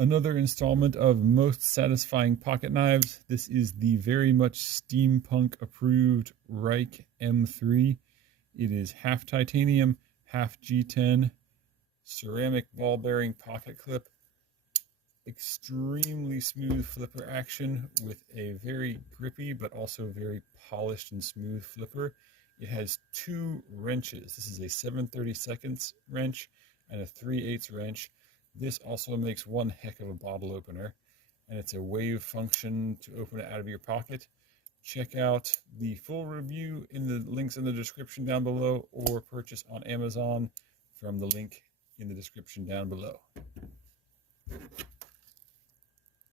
Another installment of Most Satisfying Pocket Knives. This is the very much steampunk approved Rike M3. It is half titanium, half G10, ceramic ball bearing pocket clip, extremely smooth flipper action with a very grippy but also very polished and smooth flipper. It has two wrenches. This is a 7/32 wrench and a 3/8 wrench. This also makes one heck of a bottle opener, and it's a wave function to open it out of your pocket. Check out the full review in the links in the description down below, or purchase on Amazon from the link in the description down below.